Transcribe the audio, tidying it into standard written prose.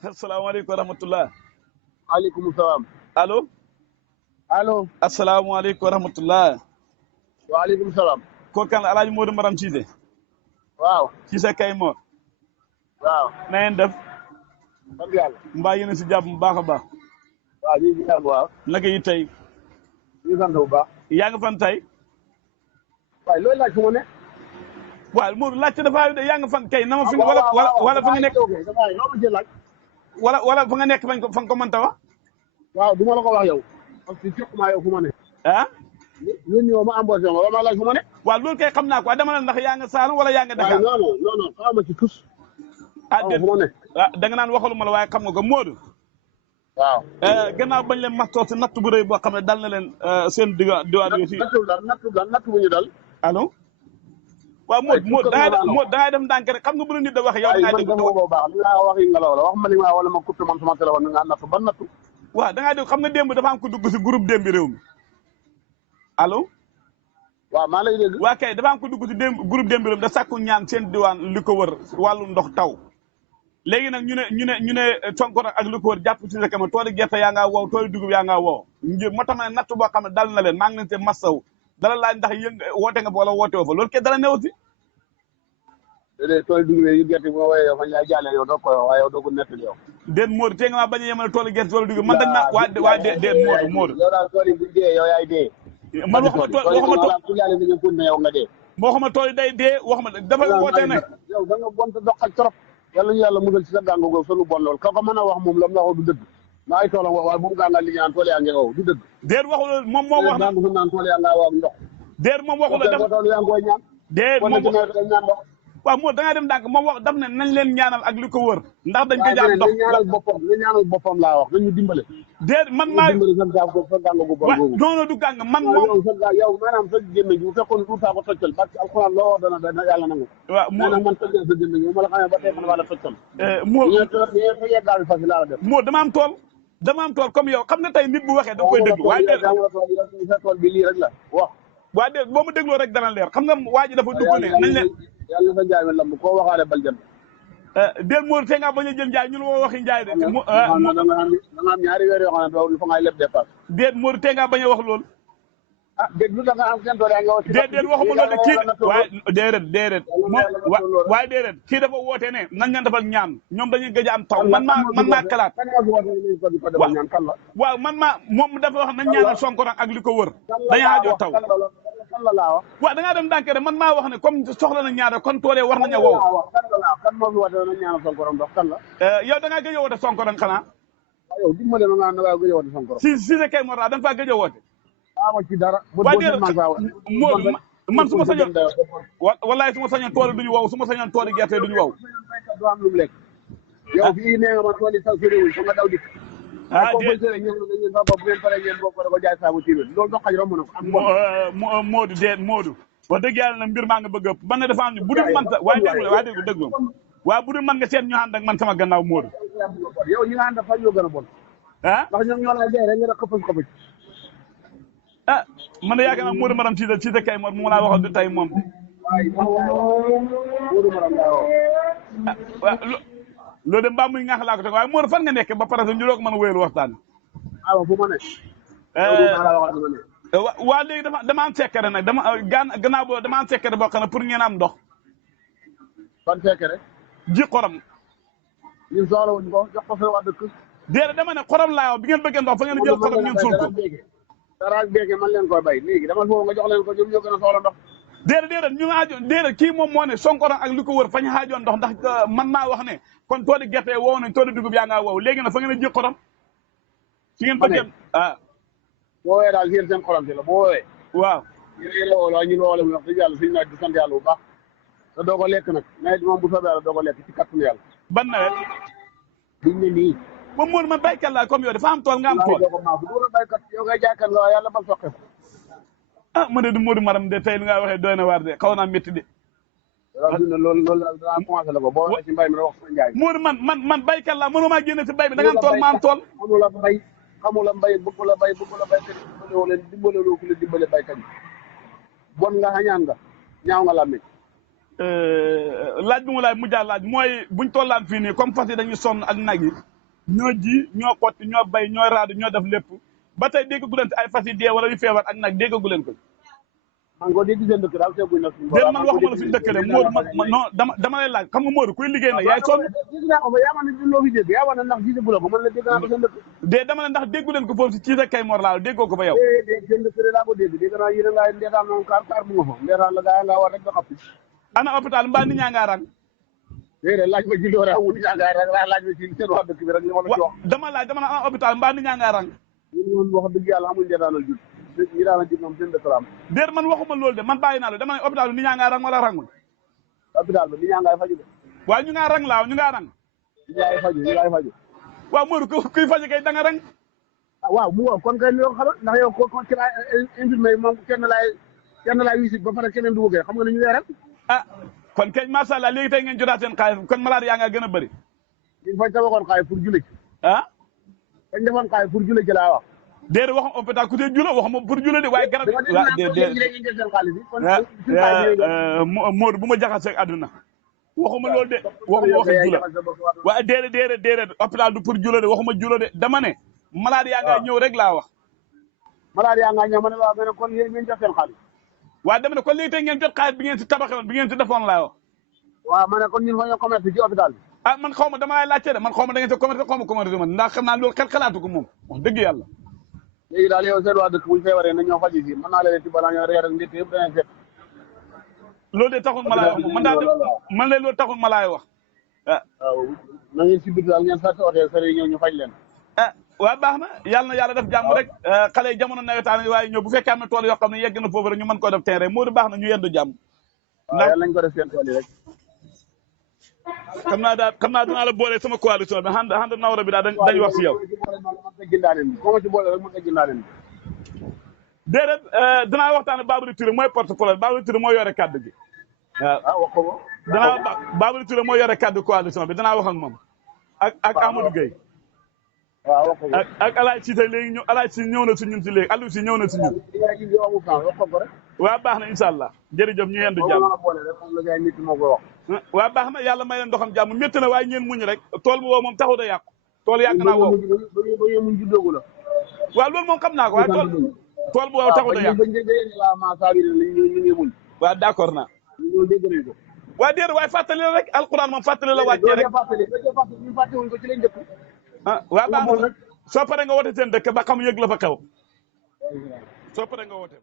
asalaamaaleykum wa rahmatulah. maaleykum salaam. allo. allo. asalaamaaleykum wa rahmatulah. waaleykum salaam. kooku kan la El Hadj Modou Maram Cissé. waaw. Cissé kay Mor. waaw. na ngeen def. sant yàlla. mbaa yéen a si jàpp bu baax a baax. waaw ñu ngi sant waaw. naka yi tey. ñu ngi sant bu baax. yaa nga fan tey. waaye loolu laaj fu ma ne. waaw Modou laajte dafa de yaa nga fan kay na ma fi wala fa nga nekk wala fa nga nekk fañ ko fa nga ko mënta wax. waaw du ma la ko wax yow. parce que jokkuma yow fu ma ne. ah. ñun ñoo ma embauché ma ma laaj fu ma ne. waaw loolu kay xam naa ko dama ne ndax yaa nga Saalum wala yaa nga Dakar. non non non xaw ma ci tus. ah déet fu ma ne. ah da nga naan waxaluma la waaye xam nga ko Modou. waaw. gannaaw bañ leen maxtoo si natt bu rëy boo xam ne dal na leen seen diwaan yi si. natt bu ñu dal. allo. waaw Modou da ngay def ndànk rek xam nga bu la nit da wax yow da ngay dégg baax li nga wax yi nga la wax ma li nga wala ma coupé man sama téléphone nga nattu ban nattu. waaw da ngay dégg xam nga démb dafa am ko dugg si groupe démb réew mi allo. waaw maa lay dégg. waa kay dafa am ko dugg si groupe démb réew mi da sàkku ñaan seen diwaan li ko wër wàllu ndox taw. léegi nag ñu ne Sonko ak li ko wër jàpp si rek ma tooli gerte yaa ngaa wow tooli dugub yaa ngaa wow ngir moo tax ma ne natt boo xam ne dal na leen maa ngi leen see massaw dala laaj ndax woote nga fa wala woote woo fa loolu kay dara néew si. déedéet tool dugub yu gerte bi ma woowee yow man yaa jàllee yow doo koy wax waaye yow doo ko nettali yow. déet Modou tey nga maa bañ a yemale toolu gerte wala dugub man dañ naa waa déet Modou. yow daal tool yi bu dee yow yaay dee. man waxuma dee. moo xam ne tool yi day dee waxuma dafa woote ne. yow da nga bon te doxal trop. yàlla ñu yàlla musal ci sa gàngo googu sa lu bon lool ka ko mën a wax moom la mu la wax du dëgg. maa ngi toolam wax waaye bu mu gàngal li ñu naan tool yaa ngi wow du dëgg. déet waxul moom wax na naan tool yaa ngaa wow ak ndox. déet moom waxul la def tool yaa ngi koy ñaan. déet moom ñaan ndox. waaw Modou da ngay dem ndànk moom wax daf ne nañ leen ñaanal ak li ko wër ndax dañ ko jaar ndox nga ñaanal boppam laa wax nañu dimbale. déet man maa dimbale sa gàngo gu bon googu. non du gàng man moom yow maanaam sa gémmiñ bu fekkoon du saa ko toccal parce que alxuraan loo wax dana yàlla nangu. waaw maanaam man toccal sa gémmiñ bu ma la xamee ba tey man wala toccal. Modou dama am tool comme yow xam ne tey nit bu waxee da koy déglu waaye déet sa tool bi lii rek la wax. waaye déet boo ma dégloo rek dana leer xam nga waa ji dafa dugg ne nañ leen yàlla na sa njaay mi lamb koo waxaale bal jëm. déet Modou tey nga bañ a jël njaay ñu la waxi njaay de. da nga am ñaari weer yoo xam ne doo fa ngay leb dépasse. déet Modou tey nga bañ a wax loolu. ah dégg lu da nga am seen tool yaa nga wax. déedéet waxuma loolu de kii waaye déedéet moom waaye déedéet kii dafa woote ne nañ leen defal ñaan ñoom dañuy gëj a am taw man maa kalaat. waaw moom dafa wax nañ ñaanal Sonko ak li ko wër. dañu aajoo taw. waaw da ngaa dem ndànk rek man maa wax ne comme soxla na ñaar kon toolee war nañu wow. kan moo fi woote nañ ñaanal Sonko ndox kan la. yow da ngaa gëj a woote Sonko xanaa. waaw yow dimbale ma nga gëj a woote Sonko. si kay moo tax da nga faa gëj a woote. waaw ci dara. man su ma sañoon wallaay su ma sañoon tool duñu wow su ma sañoon tool gerte duñu wow. du am lu mu lekk. yow fii nee nga ma tool yi sax soriwul fa nga daw dikk. bu ngeen paree ngeen bokk ko jaay saabu téeméer loolu dox xaj romb na ko. Modou déet Modou wax dëgg yàlla nag mbir maa nga bëgg man ne dafa am bu dul man waaye déglu waaye bu dul man nga seet ñu ànd ak man sama gannaaw Modou. yow ñi nga ànd ak fa ñoo gën a bon. ndax ñoom ñoo la jaay rek nga def xëppës man de yaakaar naa Modou Maram Cissé kay moom mu laa waxal du tey moom. waaw loolu de mbaa muy ŋaax laa ko teg waaye Modou fan nga nekk ba pare ñu doog mën a wéyal waxtaan. waaw fu ma nekk. waa léegi dama am sekkere nag gannaaw boobu dama am sekkere boo xam ne pour ngeen am ndox. ban sekkere. ji xorom. ñun soxla wuñ ko jox ko sa waa dëkk. déedéet dama ne xorom laa wax bi ngeen bëggee ndox fa ngeen jël xorom ngeen suul ko. dara béykat man leen koy bay léegi dama foofu nga jox leen ko ñoom ñoo gën a soxla ndox. déedéet ñu aajoon déedéet kii moom moo ne Sonko ak li ko wër fañ aajoon ndox ndax man maa wax ne kon tooli gerte wow nañ tooli dugub yaa ngaa wow léegi nag fa ngeen a ji xorom. fi ngeen bëggee boo woowee daal yéen seen xorom si la boo woowee. waaw. yéen la woo waaye ñun woo la wax dëgg yàlla suñu nawet di sant yàlla bu baax. te doo ko lekk nag nawet moom bu soobee yàlla doo ko lekk ci kàttanu yàlla. ban nawet. biñ ne nii. moom Modou man baykat laa comme yow dafa am tool nga am tool. bu baykat yow ngay jaaykat nga yàlla ba soqeeku. man de du Modou Maram de tey li nga waxee doy na waar de xaw naa métti de. loolu danaa commencé la ko boo waxee ci mbay mi la wax sa njaay. Modou man baykat laa mënoo maa génne si bay bi da nga am tool ma am tool. xamul la mbay bëgg la bay baykat yi dimbale leen dimbale loo ku la dimbale baykat yi bon nga xañaan nga ñaaw nga làmmiñ laaj bi mu laaj mujjaa laaj mooy buñ tollaan fii nii comme fas yi dañuy sonn ak nag yi ñoo ji ñoo xotti ñoo bay ñoo raadu ñoo def lépp ba tey déggagu leen ay fas yi dee wala yu feebar ak nag déggagu leen ko. man ko dégg seen dëkk daal teguñ na suñu déedéet man waxuma la suñu dëkk de Modou man non dama lay laaj xam nga Modou kuy liggéey nag yaay sonn. dégg naa ko ba yaa ma ne loo fi dégg yaa ma ne ndax gisee bu la ko man la dégg naa ko seen dëkk. de dama ne ndax déggu leen ko foofu si Cissé Kaymoor laa déggoo ko fa yow. seen dëkk laa ko dégg dégg naa yéen a ngaay ndeetaan moom kaar bu nga fa ndeetaan la gaa yi ngaa war rek nga xam. ana hôpital mbaa nit ñaa ngaa rang. déedéet laaj ma ci loolu amul nit ñaa ngaa rang laaj ma ci seen wax dëkk bi rek li ma la ci wax. dama laaj dama ne ana hôpital mbaa nit ñaa ngaa rang. ñun wax dëgg yàlla amuñ ndeetaanal jul ñi daana jib moom seen dëkk la am. déet man waxuma loolu de man bàyyi naa la dama ne hôpital bi nit ñaa ngaa rang wala rangul. hôpital bi nit ñaa ngaay faju de. waaw ñu ngaa rang laaw ñu ngaa rang. ñu ngaay faju. waaw Modou kuy faje kay da nga rang. waaw mu waaw kon kay loo xamal ndax yow ko ci laay infirmé yi moom kenn laay wisit ba pare keneen du wëggee xam nga ne ñu ngi rek. ah kon kay macha allah léegi tey ngeen jotaat seen xaalis kon malade yaa nga gën a bëri. ñu fañ tabaxoon xaalis pour julli ci. ah. fañ defoon xaalis pour julli ci laa wax. déedéet waxuma hôpital ku tee jula waxuma pour jula de waaye garab. waaw Modou bu ma jaxasee ak àdduna. waxuma loolu de waxuma waxi jula waaye déedéet hôpital du pour jula de waxuma jula de dama ne. malade yaa nga ñëw rek laa wax. malade yaa nga ñëw ma ne waaw mais kon yéen ngeen jot seen xaalis. waaw dama ne kon léegi tey ngeen jot xaalis bi ngeen si tabaxoon bi ngeen si defoon laa wax. waaw ma ne kon ñun fa ñu commerce ci hôpital bi. ah man xaw ma dama lay laajte de man xaw ma da ngeen si commerce xaw ma commerce man ndax xam naa loolu xalaatu ko moom wax dëgg yàlla. léegi daal yow seen waa dëkk buñ feebaree na ñoo faj fii mën naa leen ci balaa ñoo reer ak ndétt yëpp danañ fekk. loolu de taxul ma laay wax moom man daal man de loolu taxul ma laay wax. waaw na ngeen si biir daal ngeen fekk hôtel fere yi ñëw ñu faj leen. waaw baax na yàlla na yàlla def jàmm rek xale yi jamono nawetaan waaye ñëw bu fekkee am na tool yoo xam ne yegg na foofu rek ñu mën koo def terrain Modou baax na ñu yendu jàmm. waaw yàlla nañ ko def seen tool yi rek. xam naa dinaa la boole sama coalition bi xand nawra bi daal dañ wax si yow. déedéet dinaa waxtaan Babou Touré mooy porte-parole Babou Touré moo yore kaddu gi. waaw wax ko Babou Touré moo yore kaddu coalition bi dinaa wax ak moom. ak Amadou Gueye. waaw wax ko ak Alaaj Si tey léegi ñëw Alaaj Si ñëw na si ñun si léegi Aliou Si ñëw na si ñun. waaw baax na incha allah jërëjëf ñu yendu jàmm. waaw baax na yàlla may leen ndoxam jàmm métti na waaye ñeen muñ rek tool bu woo moom taxut a yàqu. tool yàgg naa woo. waaw loolu moom xam naa ko waaye tool bu woo taxut a yàqu. waaw d'accord naa. waaw déedéet waaye fàttali la rek alquran moom fàttali la wàccee rek. waaw baax na soo paree nga woote seen dëkk ba xam yëg la fa xew soo paree nga woote